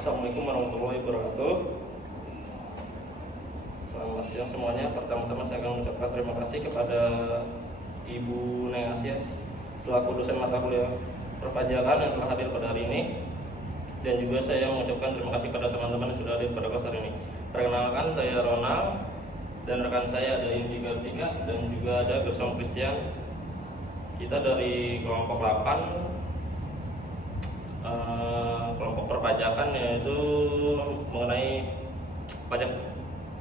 Assalamualaikum warahmatullahi wabarakatuh. Selamat siang semuanya. Pertama-tama saya akan mengucapkan terima kasih kepada Ibu Neng Asia selaku dosen mata kuliah perpajakan yang telah hadir pada hari ini. Dan juga saya mengucapkan terima kasih pada teman-teman yang sudah hadir pada kelas hari ini. Perkenalkan, saya Ronald dan rekan saya ada Indi Gartika dan juga ada Gersom Christian. Kita dari kelompok 8 kelompok perpajakan, yaitu mengenai pajak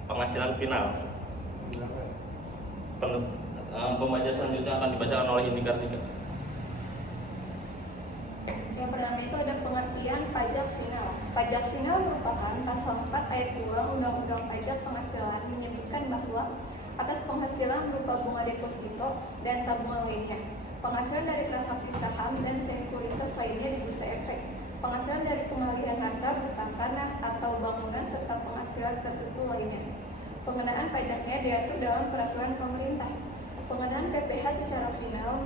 penghasilan final. Pembaca selanjutnya akan dibacakan oleh Indi Gartika. Yang pertama itu ada pengertian pajak final. Pajak final merupakan pasal 4 ayat 2 Undang-Undang Pajak Penghasilan menyebutkan bahwa atas penghasilan berupa bunga deposito dan tabungan lainnya, penghasilan dari transaksi saham dan sekuritas lainnya di bursa efek, penghasilan dari pengalihan harta berupa tanah atau bangunan serta penghasilan tertentu lainnya. Pengenaan pajaknya diatur dalam peraturan pemerintah. Pengenaan PPh secara final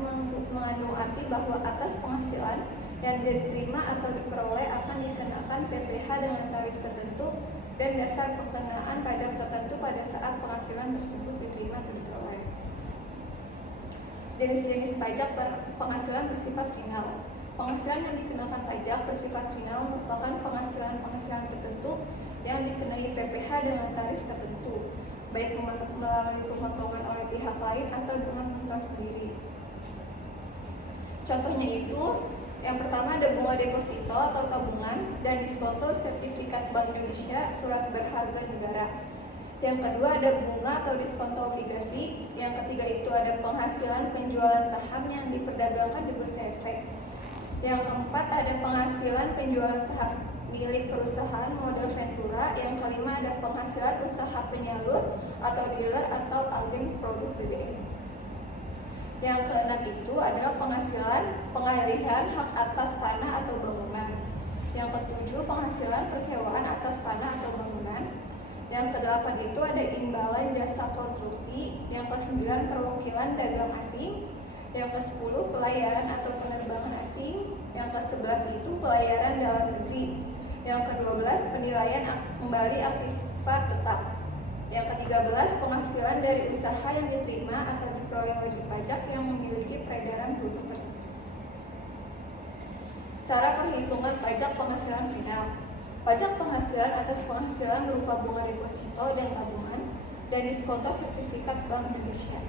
mengandung arti bahwa atas penghasilan yang diterima atau diperoleh akan dikenakan PPh dengan tarif tertentu dan dasar pengenaan pajak tertentu pada saat penghasilan tersebut diterima atau diperoleh. Jenis-jenis pajak penghasilan bersifat final. Penghasilan yang dikenakan pajak bersifat final merupakan penghasilan tertentu yang dikenai PPh dengan tarif tertentu, baik melalui pemotongan oleh pihak lain atau dengan mentor sendiri. Contohnya itu, yang pertama ada bunga deposito atau tabungan dan diskonto sertifikat Bank Indonesia surat berharga negara. Yang kedua ada bunga atau diskonto obligasi. Yang ketiga itu ada penghasilan penjualan saham yang diperdagangkan di bursa efek. Yang keempat ada penghasilan penjualan saham milik perusahaan model ventura. Yang kelima ada penghasilan usaha penyalur atau dealer atau agen produk BBM. Yang keenam itu adalah penghasilan pengalihan hak atas tanah atau bangunan. Yang ketujuh penghasilan persewaan atas tanah atau bangunan. Yang kedelapan itu ada imbalan jasa konstruksi. Yang kesembilan perwakilan dagang asing. Yang kesepuluh pelayaran atau penerbangan asing. Yang kesebelas itu pelayaran dalam negeri. Yang kedua-belas penilaian kembali aktifat tetap. Yang ke-13 penghasilan dari usaha yang diterima atau diperoleh wajib pajak yang memiliki peredaran bruto tertentu. Cara perhitungan pajak penghasilan final. Pajak penghasilan atas penghasilan berupa bunga deposito dan tabungan dan diskonto sertifikat Bank Indonesia.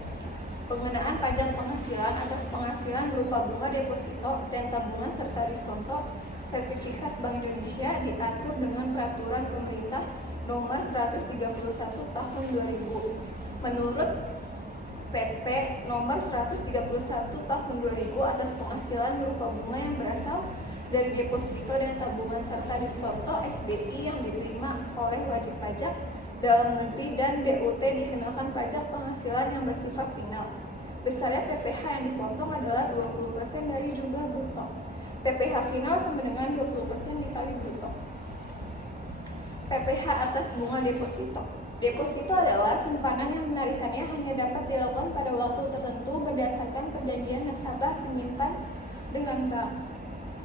Pengenaan pajak penghasilan atas penghasilan berupa bunga deposito dan tabungan serta diskonto sertifikat Bank Indonesia diatur dengan peraturan pemerintah nomor 131 tahun 2000. Menurut PP nomor 131 tahun 2000 atas penghasilan berupa bunga yang berasal dari deposito dan tabungan serta diskonto SBI yang diterima oleh wajib pajak dalam negeri dan DUT dikenakan pajak penghasilan yang bersifat final. Besarnya PPh yang dipotong adalah 20% dari jumlah bruto. PPh final sama dengan 20% dikali bruto. PPh atas bunga deposito. Deposito adalah simpanan yang penarikannya hanya dapat dilakukan pada waktu tertentu berdasarkan perjanjian nasabah penyimpan dengan bank.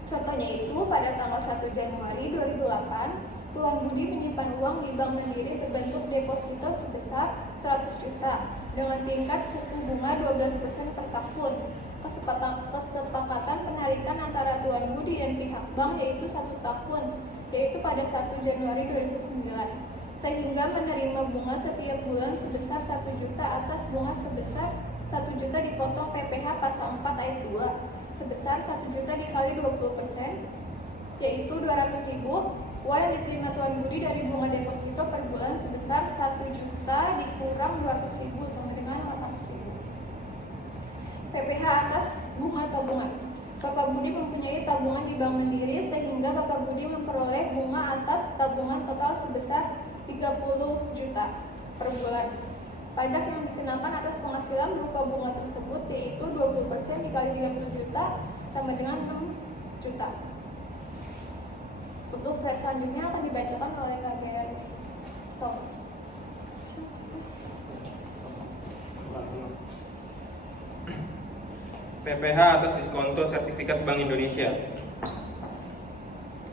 Contohnya itu pada tanggal 1 Januari 2008, Tuan Budi menyimpan uang di Bank Mandiri berbentuk deposito sebesar 100 juta dengan tingkat suku bunga 12% per tahun. Kesepakatan penarikan antara Tuan Budi dan pihak bank yaitu 1 tahun, yaitu pada 1 Januari 2009, sehingga menerima bunga setiap bulan sebesar 1 juta atas bunga sebesar 1 juta dipotong PPh pasal 4 ayat 2 sebesar 1 juta dikali 20%, yaitu 200.000. Uang yang diterima Tuan Budi dari bunga deposito per bulan sebesar 1 juta dikurang 200.000 sama dengan 800.000. PPh atas bunga tabungan. Bapak Budi mempunyai tabungan di Bank Mandiri sehingga Bapak Budi memperoleh bunga atas tabungan total sebesar 30 juta per bulan. Pajak yang dikenakan atas penghasilan berupa bunga tersebut yaitu 20% dikali 30 juta sama dengan 6 juta. Untuk slide selanjutnya akan dibacakan oleh KPR. PPh atas diskonto sertifikat Bank Indonesia.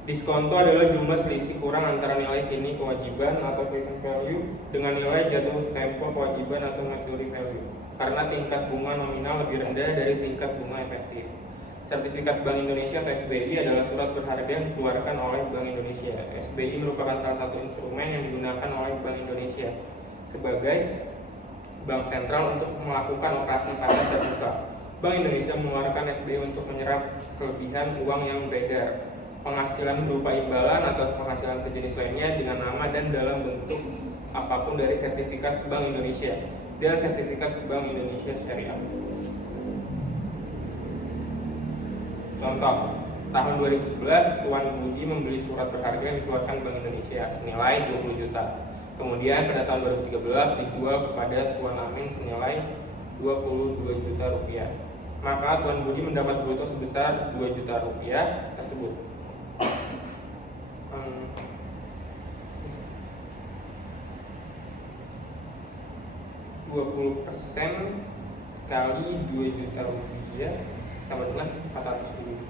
Diskonto adalah jumlah selisih kurang antara nilai kini kewajiban atau present value dengan nilai jatuh tempo kewajiban atau maturity value, karena tingkat bunga nominal lebih rendah dari tingkat bunga efektif. Sertifikat Bank Indonesia atau SBI adalah surat berharga yang dikeluarkan oleh Bank Indonesia. SBI merupakan salah satu instrumen yang digunakan oleh Bank Indonesia sebagai bank sentral untuk melakukan operasi pasar terbuka. Bank Indonesia mengeluarkan SBI untuk menyerap kelebihan uang yang beredar, penghasilan berupa imbalan atau penghasilan sejenis lainnya dengan nama dan dalam bentuk apapun dari sertifikat Bank Indonesia dan sertifikat Bank Indonesia Syariah. Contoh, tahun 2011 Tuan Budi membeli surat berharga yang dikeluarkan Bank Indonesia senilai 20 juta. Kemudian pada tahun 2013 dijual kepada Tuan Amin senilai 22 juta rupiah. Maka Tuan Budi mendapat bruto sebesar 2 juta rupiah tersebut. 20% kali 2 juta rupiah sama dengan 400 ribu.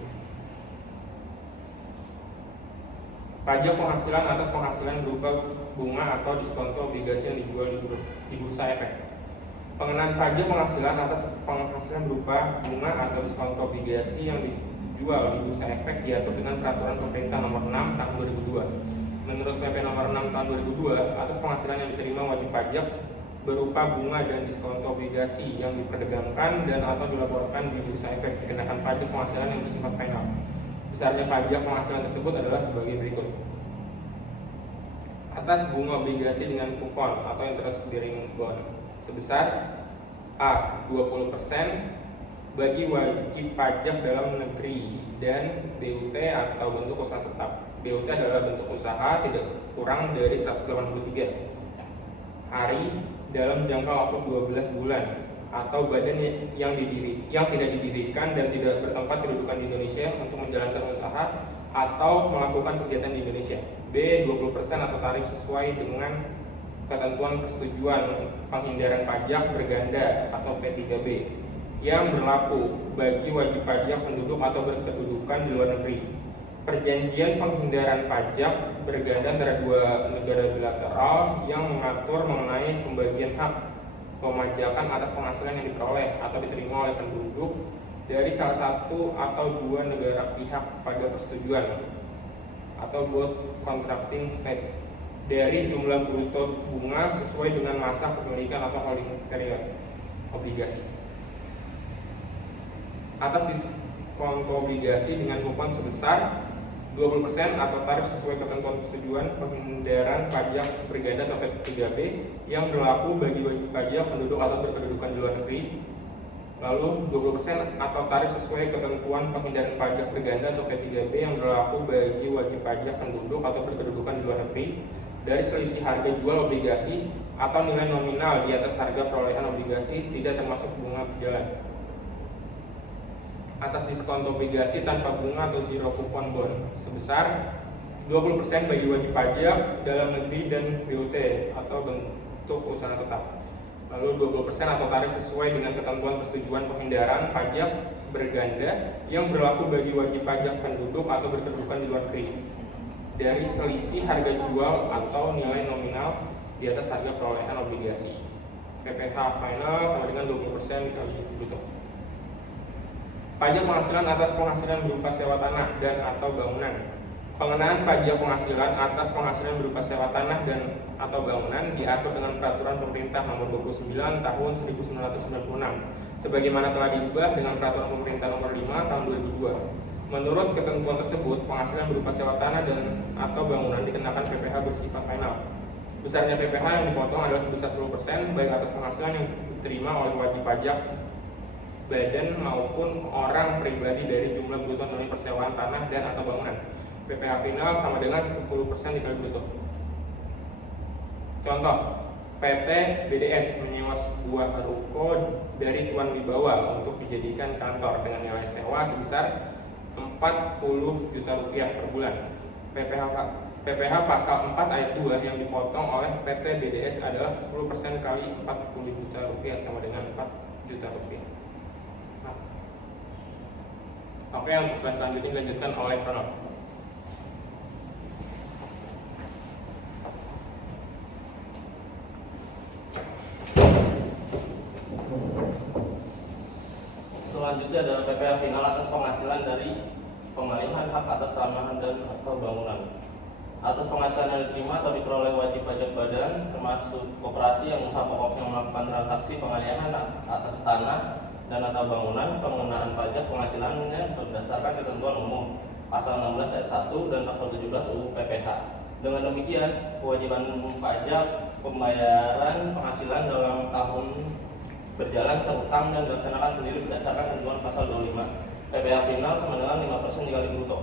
Pajak penghasilan atas penghasilan berupa bunga atau diskonto obligasi yang dijual di bursa efek. Pengenaan pajak penghasilan atas penghasilan berupa bunga atau diskonto obligasi yang dijual di bursa efek diatur dengan Peraturan Pemerintah Nomor 6 Tahun 2002. Menurut PP Nomor 6 Tahun 2002, atas penghasilan yang diterima wajib pajak berupa bunga dan diskonto obligasi yang diperdagangkan dan atau dilaporkan di bursa efek dikenakan pajak penghasilan yang bersifat final. Besarnya pajak penghasilan tersebut adalah sebagai berikut. Atas bunga obligasi dengan kupon atau interest bearing bond sebesar A. 20% bagi wajib pajak dalam negeri dan BUT atau bentuk usaha tetap. BUT adalah bentuk usaha tidak kurang dari 183 hari dalam jangka waktu 12 bulan atau badan yang tidak didirikan dan tidak bertempat kedudukan di Indonesia untuk menjalankan usaha atau melakukan kegiatan di Indonesia. B. 20% atau tarif sesuai dengan ketentuan persetujuan penghindaran pajak berganda atau P3B yang berlaku bagi wajib pajak penduduk atau berkedudukan di luar negeri. Perjanjian penghindaran pajak berganda antara dua negara bilateral yang mengatur mengenai pembagian hak pemajakan atas penghasilan yang diperoleh atau diterima oleh penduduk dari salah satu atau dua negara pihak pada persetujuan atau both contracting states dari jumlah bruto bunga sesuai dengan masa kepemilikan atau holding period obligasi. Atas diskonto obligasi dengan kupon sebesar 20% atau tarif sesuai ketentuan persetujuan penghindaran pajak berganda atau P3B yang berlaku bagi wajib pajak penduduk atau berkedudukan di luar negeri. Lalu 20% atau tarif sesuai ketentuan penghindaran pajak berganda atau P3B yang berlaku bagi wajib pajak penduduk atau berkedudukan di luar negeri dari selisih harga jual obligasi atau nilai nominal di atas harga perolehan obligasi tidak termasuk bunga berjalan. Atas diskonto obligasi tanpa bunga atau zero coupon bond sebesar 20% bagi wajib pajak dalam negeri dan BUT atau bentuk usaha tetap. Lalu 20% atau tarif sesuai dengan ketentuan persetujuan penghindaran pajak berganda yang berlaku bagi wajib pajak penduduk atau berkedudukan di luar negeri dari selisih harga jual atau nilai nominal di atas harga perolehan obligasi. PPh final sama dengan 20% kali bruto. Pajak penghasilan atas penghasilan berupa sewa tanah dan atau bangunan. Pengenaan pajak penghasilan atas penghasilan berupa sewa tanah dan atau bangunan diatur dengan Peraturan Pemerintah Nomor 29 Tahun 1996 sebagaimana telah diubah dengan Peraturan Pemerintah Nomor 5 Tahun 2002. Menurut ketentuan tersebut, penghasilan berupa sewa tanah dan atau bangunan dikenakan PPh bersifat final. Besarnya PPh yang dipotong adalah sebesar 10% baik atas penghasilan yang diterima oleh wajib pajak badan maupun orang pribadi dari jumlah bruto nilai persewaan tanah dan atau bangunan. PPh final sama dengan 10% dikali bruto. Contoh, PT BDS menyewa sebuah ruko dari Tuan Wibawa untuk dijadikan kantor dengan nilai sewa sebesar 40 juta rupiah per bulan. PPh pasal 4 ayat 2 yang dipotong oleh PT BDS adalah 10% kali 40 juta rupiah sama dengan 4 juta rupiah. Oke, untuk slide selanjutnya dilanjutkan oleh Prono. PPh final atas penghasilan dari pengalihan hak atas tanah dan atau bangunan. Atas penghasilan yang diterima atau diperoleh wajib pajak badan termasuk koperasi yang usaha pokoknya melakukan transaksi pengalihan atas tanah dan atau bangunan, pengenaan pajak penghasilannya berdasarkan ketentuan umum pasal 16 ayat 1 dan pasal 17 UU PPh. Dengan demikian, kewajiban pajak pembayaran penghasilan dalam tahun berjalan terutang dan dilaksanakan sendiri berdasarkan ketentuan pasal 25. PPh final sama dengan 5% dikali bruto.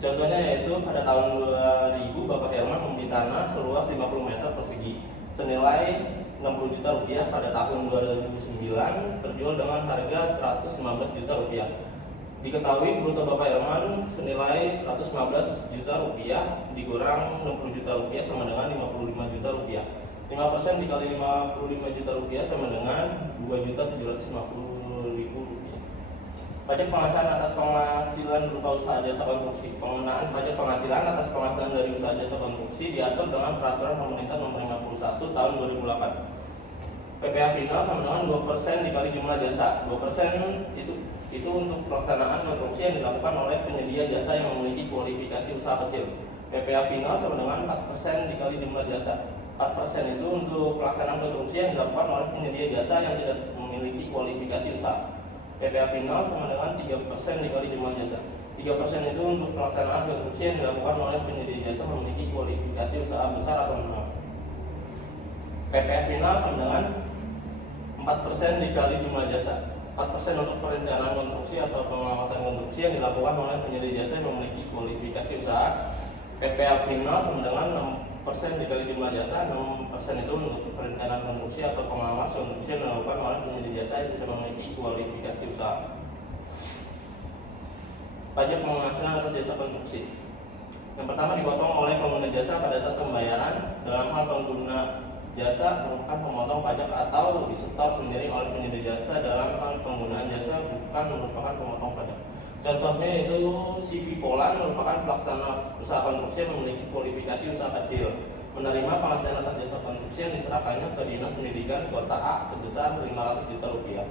Contohnya yaitu pada tahun 2000 Bapak Herman membeli tanah seluas 50 meter persegi senilai 60 juta rupiah. Pada tahun 2009 terjual dengan harga 115 juta rupiah. Diketahui bruto Bapak Herman senilai 115 juta rupiah dikurang 60 juta rupiah sama dengan 55 juta rupiah. 5% dikali 55 juta rupiah sama dengan 2.750.000 rupiah. Pajak penghasilan atas penghasilan berupa usaha jasa konstruksi. Pengenaan pajak penghasilan atas penghasilan dari usaha jasa konstruksi diatur dengan Peraturan Pemerintah Nomor 51 Tahun 2008. PPh final sama dengan 2% dikali jumlah jasa. 2% itu untuk pelaksanaan konstruksi yang dilakukan oleh penyedia jasa yang memiliki kualifikasi usaha kecil. PPh final sama dengan 4% dikali jumlah jasa. 4% itu untuk pelaksanaan konstruksi yang dilakukan oleh penyedia jasa yang tidak memiliki kualifikasi usaha. PPh final sama dengan 3% dikali jumlah jasa. 3% itu untuk pelaksanaan konstruksi yang dilakukan oleh penyedia jasa memiliki kualifikasi usaha besar atau menengah. PPh final sama dengan 4% dikali jumlah jasa. 4% untuk perencanaan konstruksi atau pengawasan konstruksi yang dilakukan oleh penyedia jasa yang memiliki kualifikasi usaha. PPh final sama dengan 6% dikali jumlah jasa. 6% itu untuk perencanaan konstruksi atau pengawas konstruksi yang dilakukan oleh penyedia jasa yang tidak memiliki kualifikasi usaha. Pajak penghasilan atas jasa konstruksi. Yang pertama dipotong oleh pengguna jasa pada saat pembayaran. Dalam hal pengguna jasa merupakan pemotong pajak atau disetor sendiri oleh penyedia jasa. Dalam hal penggunaan jasa bukan merupakan pemotong pajak. Contohnya itu CV Polan merupakan pelaksana usaha konstruksi yang memiliki kualifikasi usaha kecil, menerima penghasilan atas jasa konstruksi yang diserahkannya ke Dinas Pendidikan Kota A sebesar 500 juta rupiah.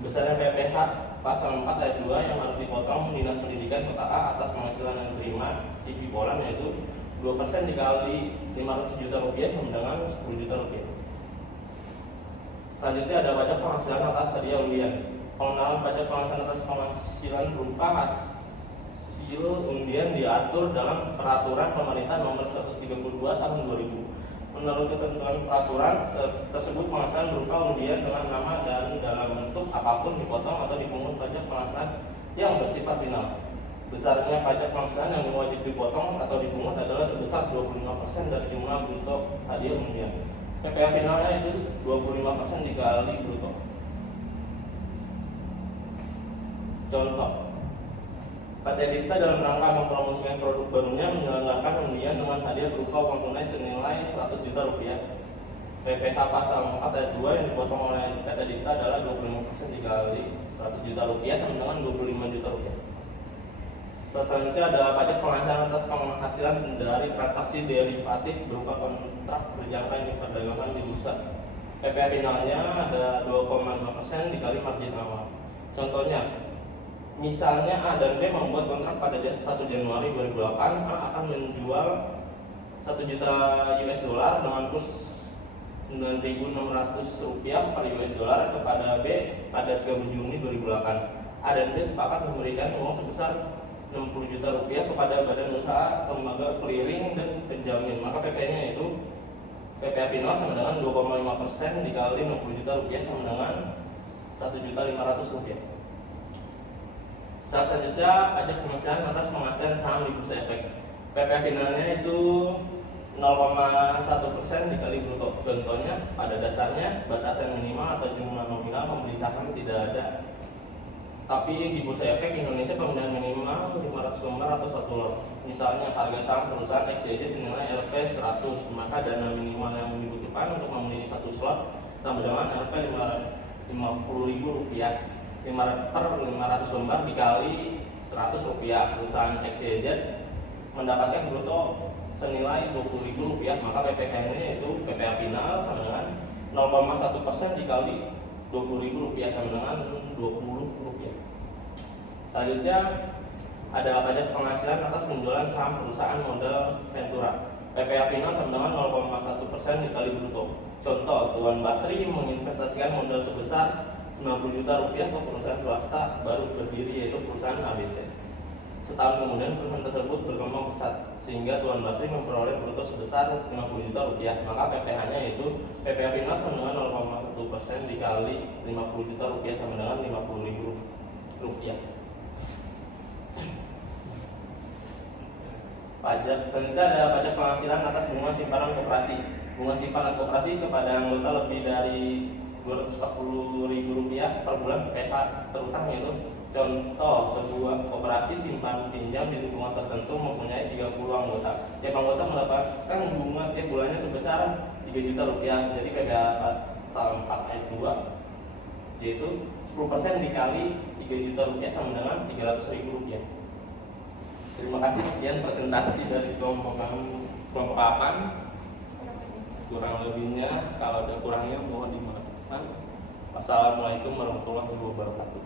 Besarnya PPh pasal 4 ayat 2 yang harus dipotong Dinas Pendidikan Kota A atas penghasilan yang diterima CV Polan yaitu 2% dikali 500 juta rupiah sama dengan 10 juta rupiah. Selanjutnya ada pajak penghasilan atas hadiah undian. Pengenalan pajak penghasilan atas penghasilan berupa hasil undian diatur dalam Peraturan Pemerintah Nomor 132 Tahun 2000. Menurut ketentuan peraturan tersebut, penghasilan berupa undian dengan nama dan dalam bentuk apapun dipotong atau dipungut pajak penghasilan yang bersifat final. Besarnya pajak penghasilan yang wajib dipotong atau dipungut adalah sebesar 25% dari jumlah bruto hadiah undian. PPh finalnya itu 25% dikali bruto. Contoh, PT Dipta dalam rangka mempromosikan produk barunya menyelenggarakan undian dengan hadiah berupa uang tunai senilai 100 juta rupiah. PPh pasal 4 ayat 2 yang dipotong oleh PT Dipta adalah 25% dikali 100 juta rupiah sama dengan 25 juta rupiah. Selanjutnya ada pajak penghasilan atas penghasilan dari transaksi derivatif berupa kontrak berjangka yang diperdagangkan di bursa. PPh finalnya ada 2,5% dikali margin awal. Contohnya, misalnya A dan B membuat kontrak pada 1 Januari 2008, A akan menjual 1 juta US dollar dengan kurs 9.600 rupiah per US dollar kepada B pada 30 Juni 2008. A dan B sepakat memberikan uang sebesar 60 juta rupiah kepada badan usaha, lembaga clearing dan penjamin. Maka PP-nya itu PPh final sama dengan 2,5% dikali 60 juta rupiah sama dengan 1.500.000 rupiah. Saat selanjutnya pajak penghasilan atas penghasilan saham di bursa efek. PPh finalnya itu 0,1% dikali bruto. Contohnya, pada dasarnya batasan minimal atau jumlah nominal membeli saham tidak ada. Tapi di bursa efek Indonesia pembelian minimal 500 lembar atau 1 lot. Misalnya harga saham perusahaan XYZ senilai Rp 100, maka dana minimal yang dibutuhkan untuk membeli 1 slot sama dengan Rp 50.000 rupiah. 500 lembar dikali 100 rupiah. Perusahaan XYZ mendapatkan bruto senilai 20.000 rupiah, maka PPh-nya itu PPh final sama dengan 0,1% dikali 20.000 rupiah sama dengan 20 rupiah. Selanjutnya ada pajak penghasilan atas penjualan saham perusahaan modal Ventura. PPh final sama dengan 0,1% dikali bruto. Contoh, Tuan Basri menginvestasikan modal sebesar 90 juta rupiah ke perusahaan swasta baru berdiri, yaitu perusahaan ABC. Setahun kemudian perusahaan tersebut berkembang pesat sehingga Tuan Basri memperoleh bruto sebesar 50 juta rupiah. Maka PPh-nya yaitu PPh final sama dengan 0,1% dikali 50 juta rupiah sama dengan 50.000 rupiah. Pajak selanjutnya ada pajak penghasilan atas bunga simpanan koperasi. Bunga simpanan koperasi kepada anggota lebih dari 240.000 rupiah per bulan PPh terutang, yaitu contoh sebuah koperasi simpan pinjam di lingkungan tertentu mempunyai 30 anggota. Setiap anggota mendapatkan bunga tiap bulannya sebesar 3 juta rupiah. Jadi PPh pasal 4 ayat 2 yaitu 10% dikali 3 juta rupiah sama dengan 300.000 rupiah. Terima kasih, sekian presentasi dari kelompok 8. Kurang lebihnya kalau ada kurangnya mohon dimaafkan. Wassalamualaikum warahmatullahi wabarakatuh.